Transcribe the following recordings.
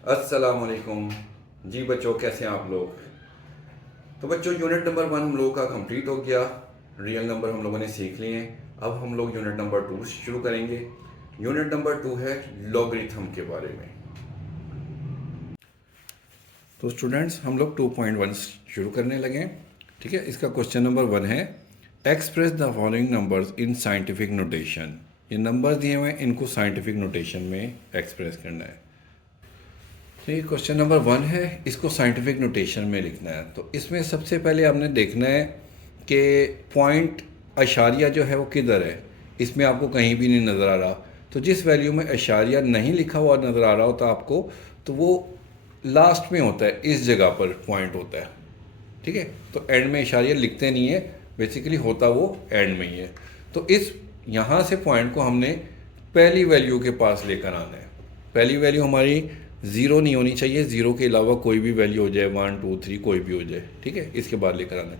अस्सलाम वालेकुम। जी बच्चों, कैसे हैं आप लोग? तो बच्चों, यूनिट नंबर 1 हम लोगों का कंप्लीट हो गया। रियल नंबर हम लोगों ने सीख लिए हैं। अब हम लोग यूनिट नंबर 2 शुरू करेंगे। यूनिट नंबर 2 है लॉगरिथम के बारे में। तो स्टूडेंट्स, हम लोग 2.1 शुरू करने लगे हैं। ठीक है, इसका क्वेश्चन नंबर 1 है, express the following numbers in scientific notation. ये नंबर दिए हुए हैं, इनको साइंटिफिक नोटेशन में एक्सप्रेस करना है। तो ये क्वेश्चन नंबर 1 है, इसको साइंटिफिक नोटेशन में लिखना है। तो इसमें सबसे पहले आपने देखना है कि पॉइंट अशारिया जो है वो किधर है। इसमें आपको कहीं भी नहीं नज़र आ रहा। तो जिस वैल्यू में अशारिया नहीं लिखा हुआ नज़र आ रहा होता आपको, तो वो लास्ट में होता है, इस जगह पर पॉइंट होता है। ठीक है, तो एंड में इशारिया लिखते नहीं है, बेसिकली होता वो एंड में ही है। तो इस यहाँ से पॉइंट को हमने पहली वैल्यू के पास लेकर आना है। पहली वैल्यू हमारी ज़ीरो नहीं होनी चाहिए, ज़ीरो के अलावा कोई भी वैल्यू हो जाए, 1 2 3 कोई भी हो जाए। ठीक है, इसके बाद लेकर आना है।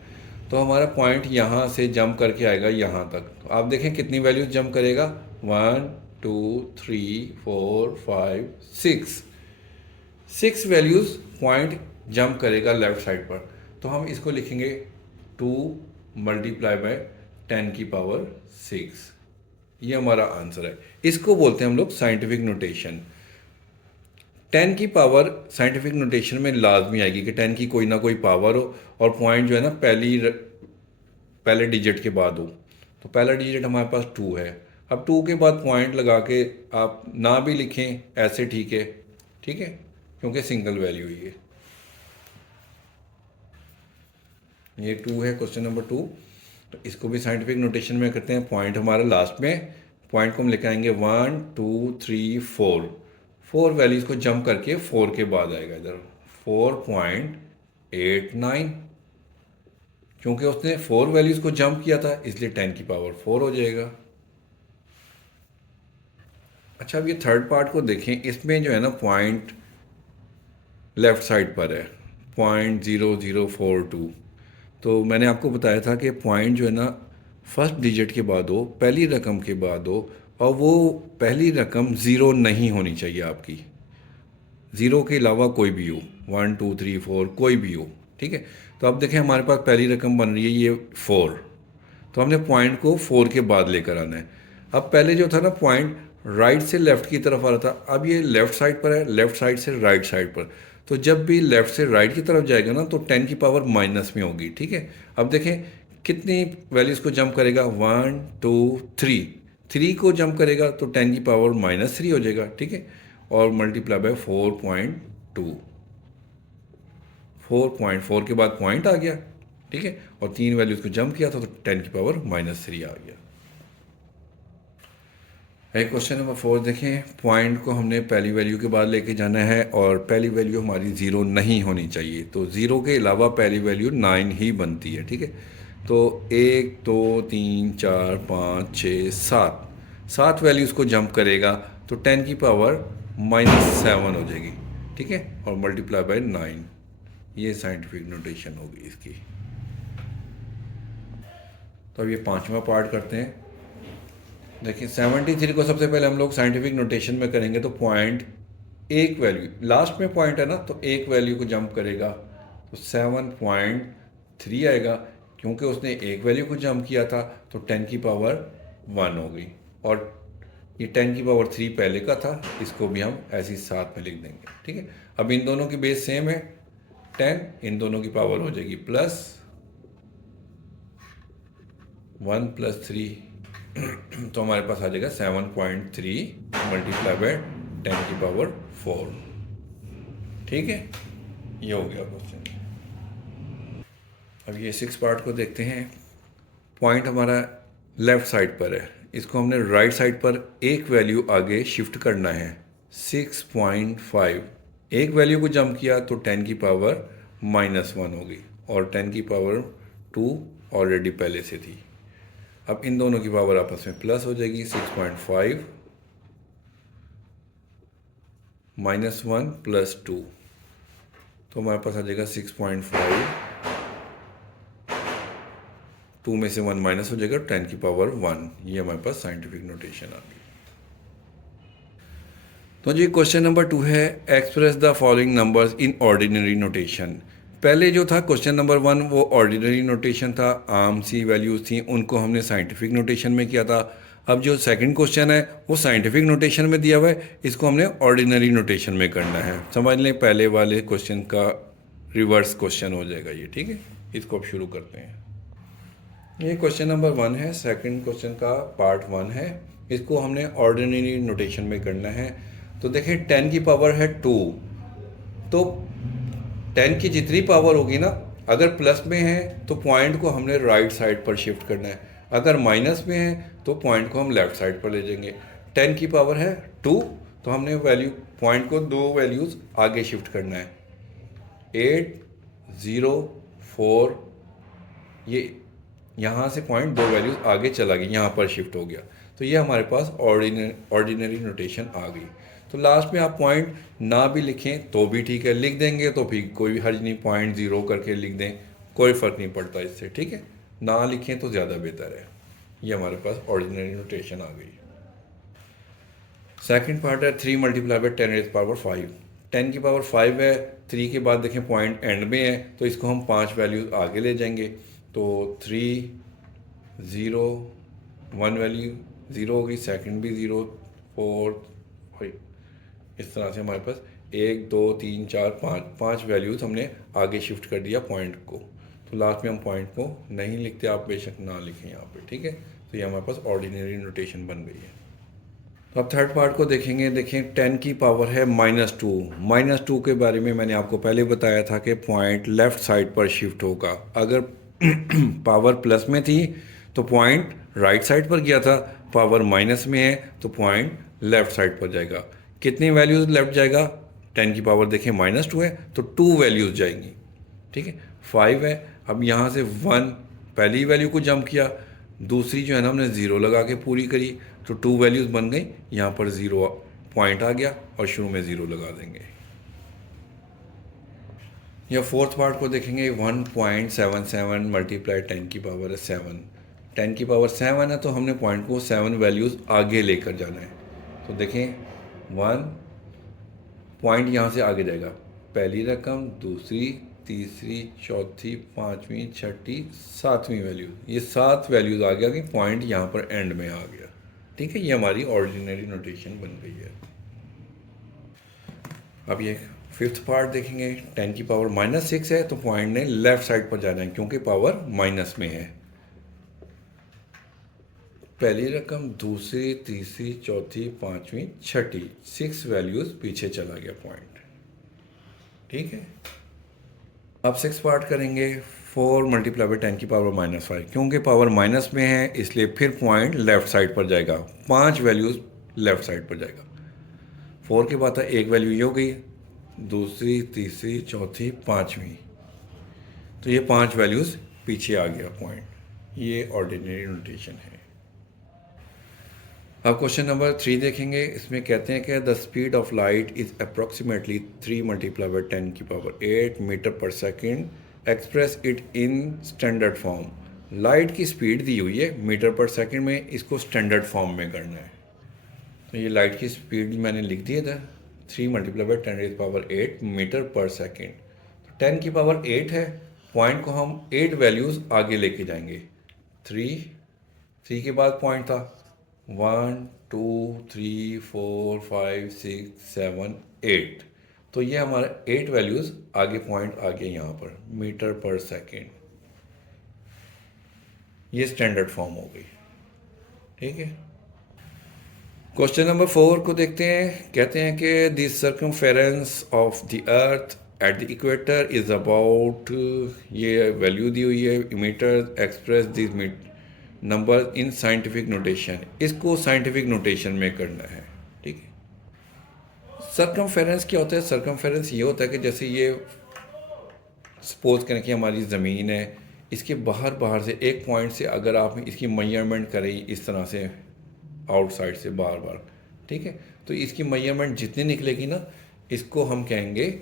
तो हमारा पॉइंट यहाँ से जंप करके आएगा यहाँ तक। तो आप देखें कितनी वैल्यूज जंप करेगा, 1 2 3 4 5 6। 6 वैल्यूज़ पॉइंट जंप करेगा लेफ्ट साइड पर। तो हम इसको लिखेंगे 2 मल्टीप्लाई बाय 10 की पावर 6। ये हमारा आंसर है। इसको बोलते हैं हम लोग साइंटिफिक नोटेशन। 10 की पावर साइंटिफिक नोटेशन में लाजमी आएगी कि 10 की कोई ना कोई पावर हो और पॉइंट जो है ना पहले डिजिट के बाद हो। तो पहला डिजिट हमारे पास 2 है। अब 2 के बाद पॉइंट लगा के आप ना भी लिखें ऐसे, ठीक है। ठीक है, क्योंकि सिंगल वैल्यू ही है। ये 2 है, क्वेश्चन नंबर 2। तो इसको भी साइंटिफिक नोटेशन में करते हैं। पॉइंट हमारा लास्ट में, पॉइंट को हम लेकर आएंगे 1 2 3 4। 4 वैल्यूज़ को जंप करके 4 के बाद आएगा इधर 4.89। क्योंकि उसने 4 वैल्यूज़ को जंप किया था, इसलिए 10 की पावर 4 हो जाएगा। अच्छा, अब ये थर्ड पार्ट को देखें। इसमें जो है ना पॉइंट लेफ़्ट साइड पर है, 0.0042। तो मैंने आपको बताया था कि पॉइंट जो है ना फर्स्ट डिजिट के बाद हो, पहली रकम के बाद हो, और वो पहली रकम ज़ीरो नहीं होनी चाहिए आपकी। ज़ीरो के अलावा कोई भी हो, 1 2 3 4 कोई भी हो। ठीक है, तो अब देखें हमारे पास पहली रकम बन रही है ये 4। तो हमने पॉइंट को 4 के बाद लेकर आना है। अब पहले जो था ना पॉइंट राइट से लेफ़्ट की तरफ आ रहा था, अब ये लेफ़्ट साइड पर है, लेफ़्ट साइड से राइट साइड पर। तो जब भी लेफ़्ट से राइट की तरफ जाएगा ना, तो 10 की पावर माइनस में होगी। ठीक है, अब देखें कितनी वैल्यूज़ को जंप करेगा, 1 2 3। 3 को जंप करेगा तो 10 की पावर -3 हो जाएगा। ठीक है, और मल्टीप्लाई बाय 4.2। 4.4 के बाद पॉइंट आ गया। ठीक है, और 3 वैल्यूज़ को जंप किया था तो 10 की पावर -3 आ गया। है क्वेश्चन नंबर 4 देखें। पॉइंट को हमने पहली वैल्यू के बाद लेके जाना है और पहली वैल्यू हमारी ज़ीरो नहीं होनी चाहिए। तो ज़ीरो के अलावा पहली वैल्यू 9 ही बनती है। ठीक है, तो 1 2 3 4 5 6 7, 7 वैल्यूज़ को जंप करेगा तो 10 की पावर -7 हो जाएगी। ठीक है, और मल्टीप्लाई बाय 9। ये साइंटिफिक नोटेशन होगी इसकी। तो अब ये पांचवा पार्ट करते हैं। देखिए 73 को सबसे पहले हम लोग साइंटिफिक नोटेशन में करेंगे। तो पॉइंट एक वैल्यू लास्ट में पॉइंट है ना, तो एक वैल्यू को जंप करेगा तो 7.3 आएगा। क्योंकि उसने एक वैल्यू को जंप किया था तो 10 की पावर 1 हो गई। और ये 10 की पावर 3 पहले का था, इसको भी हम ऐसे ही साथ में लिख देंगे। ठीक है, अब इन दोनों की बेस सेम है 10, इन दोनों की पावर हो जाएगी +1 +3। तो हमारे पास आ जाएगा 7.3 मल्टीप्लाई बाय 10 की पावर 4। ठीक है, ये हो गया क्वेश्चन। अब ये 6 पार्ट को देखते हैं। पॉइंट हमारा लेफ्ट साइड पर है, इसको हमने राइट साइड पर एक वैल्यू आगे शिफ्ट करना है 6.5। एक वैल्यू को जंप किया तो 10 की पावर -1 होगी, और 10 की पावर 2 ऑलरेडी पहले से थी। अब इन दोनों की पावर आपस में प्लस हो जाएगी, 6.5 -1 +2। तो हमारे पास आ जाएगा 6.5। 2 में से 1 माइनस हो जाएगा, 10 की पावर 1। ये हमारे पास साइंटिफिक नोटेशन आ गई। तो जी क्वेश्चन नंबर 2 है express the following numbers in ordinary notation. पहले जो था क्वेश्चन नंबर 1 वो ऑर्डिनरी नोटेशन था, आम सी वैल्यूज़ थी, उनको हमने साइंटिफिक नोटेशन में किया था। अब जो सेकंड क्वेश्चन है वो साइंटिफिक नोटेशन में दिया हुआ है, इसको हमने ऑर्डिनरी नोटेशन में करना है। समझ लें पहले वाले क्वेश्चन का रिवर्स क्वेश्चन हो जाएगा ये, ठीक है। इसको अब शुरू करते हैं। ये क्वेश्चन नंबर 1 है, सेकंड क्वेश्चन का पार्ट 1 है, इसको हमने ऑर्डिनरी नोटेशन में करना है। तो देखिए 10 की पावर है 2, तो 10 की जितनी पावर होगी ना, अगर प्लस में है तो पॉइंट को हमने राइट साइड पर शिफ्ट करना है, अगर माइनस में है तो पॉइंट को हम लेफ्ट साइड पर ले जाएंगे। 10 की पावर है 2, तो हमने वैल्यू पॉइंट को 2 वैल्यूज़ आगे शिफ्ट करना है, 8 0 4, ये यहाँ से पॉइंट 2 वैल्यूज़ आगे चला गया, यहाँ पर शिफ्ट हो गया, तो ये हमारे पास ऑर्डिनरी नोटेशन आ गई। तो लास्ट में आप पॉइंट ना भी लिखें तो भी ठीक है, लिख देंगे तो फिर कोई भी हर्ज नहीं, पॉइंट 0 करके लिख दें, कोई फ़र्क नहीं पड़ता इससे, ठीक है। ना लिखें तो ज़्यादा बेहतर है। ये हमारे पास ऑर्डिनरी नोटेशन आ गई। सेकंड पार्ट है 3 मल्टीप्लाई बाई 10 रेज़ पावर 5। 10 की पावर 5 है, 3 के बाद देखें पॉइंट एंड में है, तो इसको हम 5 वैल्यूज़ आगे ले जाएंगे। तो 3 0 1 वैल्यू 0 होगी, सेकंड भी 0, 4 5, इस तरह से हमारे पास 1 2 3 4 5 वैल्यूज़ हमने आगे शिफ्ट कर दिया पॉइंट को। तो लास्ट में हम पॉइंट को नहीं लिखते, आप बेशक ना लिखें यहाँ पे, ठीक है। तो ये हमारे पास ऑर्डिनरी नोटेशन बन गई है। तो अब थर्ड पार्ट को देखेंगे। देखें 10 की पावर है -2। -2 के बारे में मैंने आपको पहले बताया था कि पॉइंट लेफ़्ट साइड पर शिफ्ट होगा। अगर पावर प्लस में थी तो पॉइंट राइट साइड पर गया था, पावर माइनस में है तो पॉइंट लेफ़्ट साइड पर जाएगा। कितनी वैल्यूज़ लेफ्ट जाएगा? 10 की पावर देखें -2 है तो 2 वैल्यूज़ जाएंगी, ठीक है। 5 है, अब यहाँ से 1 पहली वैल्यू को जंप किया, दूसरी जो है ना हमने 0 लगा के पूरी करी, तो 2 वैल्यूज़ बन गई। यहाँ पर 0 पॉइंट आ गया और शुरू में 0 लगा देंगे। या फोर्थ पार्ट को देखेंगे 1.77 मल्टीप्लाई 10 की पावर है 7। 10 की पावर 7 है तो हमने पॉइंट को 7 वैल्यूज़ आगे लेकर जाना है। तो देखें 1 पॉइंट यहाँ से आगे जाएगा, पहली रकम, दूसरी, तीसरी, चौथी, पाँचवीं, छठी, सातवीं वैल्यू, ये 7 वैल्यूज़ आ गया कि पॉइंट यहाँ पर एंड में आ गया, ठीक है। ये हमारी ऑर्डिनरी नोटेशन बन गई है। अब ये फिफ्थ पार्ट देखेंगे। 10 की पावर -6 है तो पॉइंट ने लेफ़्ट साइड पर जाना है क्योंकि पावर माइनस में है। पहली रकम, दूसरी, तीसरी, चौथी, पाँचवीं, छठी, 6 वैल्यूज़ पीछे चला गया पॉइंट, ठीक है। अब 6 पार्ट करेंगे। 4 मल्टीप्लाई बाई 10 की पावर -5, क्योंकि पावर माइनस में है इसलिए फिर पॉइंट लेफ़्ट साइड पर जाएगा, 5 वैल्यूज़ लेफ़्ट साइड पर जाएगा। 4 के बाद एक वैल्यू ये हो गई, दूसरी, तीसरी, चौथी, पाँचवीं, तो ये 5 वैल्यूज़ पीछे आ गया पॉइंट। ये ऑर्डिनरी नोटेशन है। अब क्वेश्चन नंबर 3 देखेंगे। इसमें कहते हैं कि the speed of light is approximately 3 multiply by 10 की पावर 8 मीटर पर second, express it in standard form. Light की स्पीड दी हुई है मीटर पर सेकेंड में, इसको स्टैंडर्ड फॉर्म में करना है। तो ये लाइट की स्पीड मैंने लिख दिया था 3 मल्टीप्लाई बाई 10 की पावर 8 मीटर पर सेकेंड। तो 10 की पावर 8 है, पॉइंट को हम 8 वैल्यूज़ आगे लेके जाएंगे। 3 के बाद पॉइंट था 1 2 3 4 5 6 7 8, तो ये हमारा 8 वैल्यूज़ आगे पॉइंट आ गए यहाँ पर मीटर पर सेकेंड। ये स्टैंडर्ड फॉर्म हो गई, ठीक है। क्वेश्चन नंबर 4 को देखते हैं। कहते हैं कि the circumference of the earth at the equator is about, ये वैल्यू दी हुई है metre, express this number in scientific notation. इसको साइंटिफिक नोटेशन में करना है, ठीक है। सर्कमफेरेंस क्या होता है? सर्कमफेरेंस ये होता है कि जैसे ये सपोज करें कि हमारी ज़मीन है, इसके बाहर से एक पॉइंट से अगर आप इसकी मेजरमेंट करें इस तरह से आउटसाइड से बार, ठीक है, तो इसकी मेजरमेंट जितनी निकलेगी ना, इसको हम कहेंगे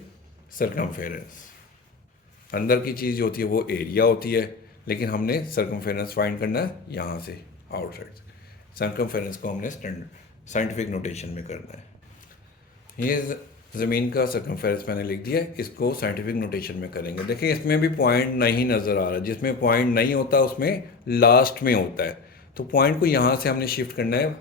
सर्कमफेरेंस। अंदर की चीज़ जो होती है वो एरिया होती है, लेकिन हमने सर्कमफेरेंस फाइंड करना है यहाँ से आउटसाइड से। सर्कमफेरेंस को हमने स्टैंडर्ड साइंटिफिक नोटेशन में करना है। ये ज़मीन का सर्कमफेरेंस मैंने लिख दिया है, इसको साइंटिफिक नोटेशन में करेंगे। देखिए इसमें भी पॉइंट नहीं नज़र आ रहा, जिसमें पॉइंट नहीं होता उसमें लास्ट में होता है। तो पॉइंट को यहाँ से हमने शिफ्ट करना है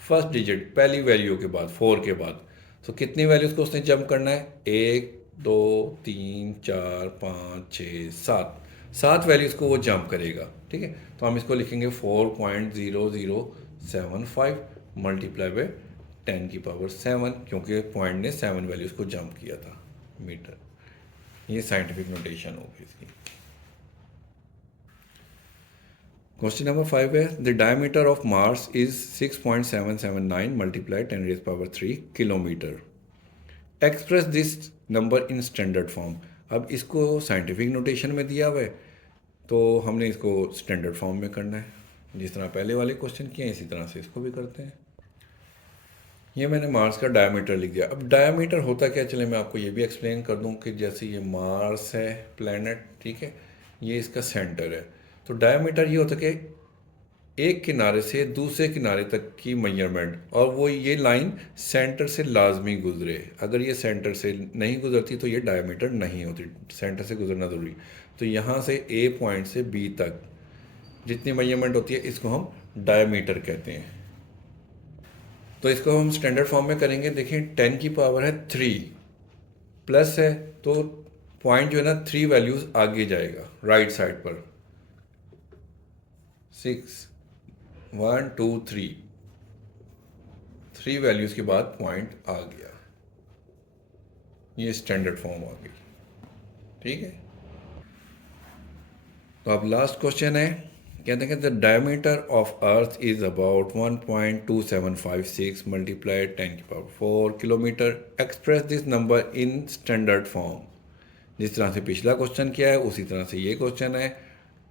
फर्स्ट डिजिट, पहली वैल्यू के बाद, 4 के बाद। तो कितनी वैल्यूज़ को उसने जंप करना है, 1 2 3 4 5 6 7, 7 वैल्यूज़ को वो जंप करेगा। ठीक है, तो हम इसको लिखेंगे 4.0075 मल्टीप्लाई बाय 10⁻⁷, क्योंकि पॉइंट ने 7 वैल्यूज़ को जंप किया था मीटर। ये साइंटिफिक नोटेशन होगी इसकी। क्वेश्चन नंबर 5 है the diameter of Mars is 6.779 multiply 10⁻³ kilometre. Express this number in standard form. अब इसको साइंटिफिक नोटेशन में दिया हुआ है, तो हमने इसको स्टैंडर्ड फॉर्म में करना है। जिस तरह पहले वाले क्वेश्चन किए हैं इसी तरह से इसको भी करते हैं। ये मैंने मार्स का डायमीटर लिख दिया। अब डायमीटर होता क्या, चले मैं आपको ये भी एक्सप्लेन कर दूं कि जैसे ये मार्स है प्लैनेट, ठीक है, ये इसका सेंटर है। तो डायमीटर ये होता है कि एक किनारे से दूसरे किनारे तक की मेजरमेंट, और वो ये लाइन सेंटर से लाजमी गुजरे। अगर ये सेंटर से नहीं गुजरती तो ये डायमीटर नहीं होती, सेंटर से गुजरना ज़रूरी। तो यहाँ से ए पॉइंट से बी तक जितनी मेजरमेंट होती है इसको हम डायमीटर कहते हैं। तो इसको हम स्टैंडर्ड फॉर्म में करेंगे। देखिए 10⁻³ प्लस है, तो पॉइंट जो है ना 3 वैल्यूज़ आगे जाएगा राइट साइड पर। 6 1 2 3 वैल्यूज़ के बाद पॉइंट आ गया, ये स्टैंडर्ड फॉर्म आ गई। ठीक है, तो अब लास्ट क्वेश्चन है, कहते हैं कि the diameter of earth is about 1.2756 multiply 10⁻⁴ kilometre. Express this number in standard form. जिस तरह से पिछला क्वेश्चन किया है उसी तरह से ये क्वेश्चन है।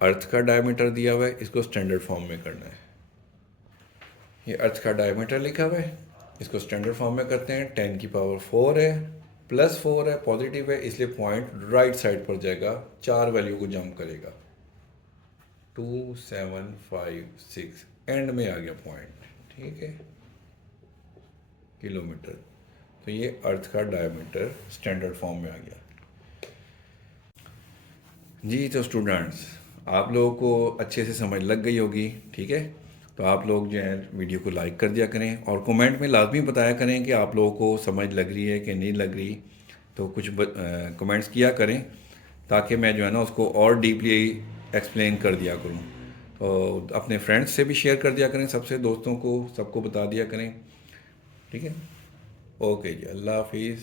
अर्थ का डायमीटर दिया हुआ है, इसको स्टैंडर्ड फॉर्म में करना है। ये अर्थ का डायमीटर लिखा हुआ है, इसको स्टैंडर्ड फॉर्म में करते हैं। 10⁻⁴ है, +4 है, पॉजिटिव है, इसलिए पॉइंट राइट साइड पर जाएगा, 4 वैल्यू को जंप करेगा। 2 7 5 6 एंड में आ गया पॉइंट। ठीक है, किलोमीटर। तो ये अर्थ का डायमीटर स्टैंडर्ड फॉर्म में आ गया। जी तो स्टूडेंट्स, आप लोगों को अच्छे से समझ लग गई होगी। ठीक है, तो आप लोग जो है वीडियो को लाइक कर दिया करें और कमेंट में लाजमी बताया करें कि आप लोगों को समझ लग रही है कि नहीं लग रही। तो कुछ कमेंट्स किया करें ताकि मैं जो है ना उसको और डीपली एक्सप्लेन कर दिया करूं। तो अपने फ्रेंड्स से भी शेयर कर दिया करें, सबसे दोस्तों को सबको बता दिया करें। ठीक है, ओके जी, अल्लाह हाफिज़।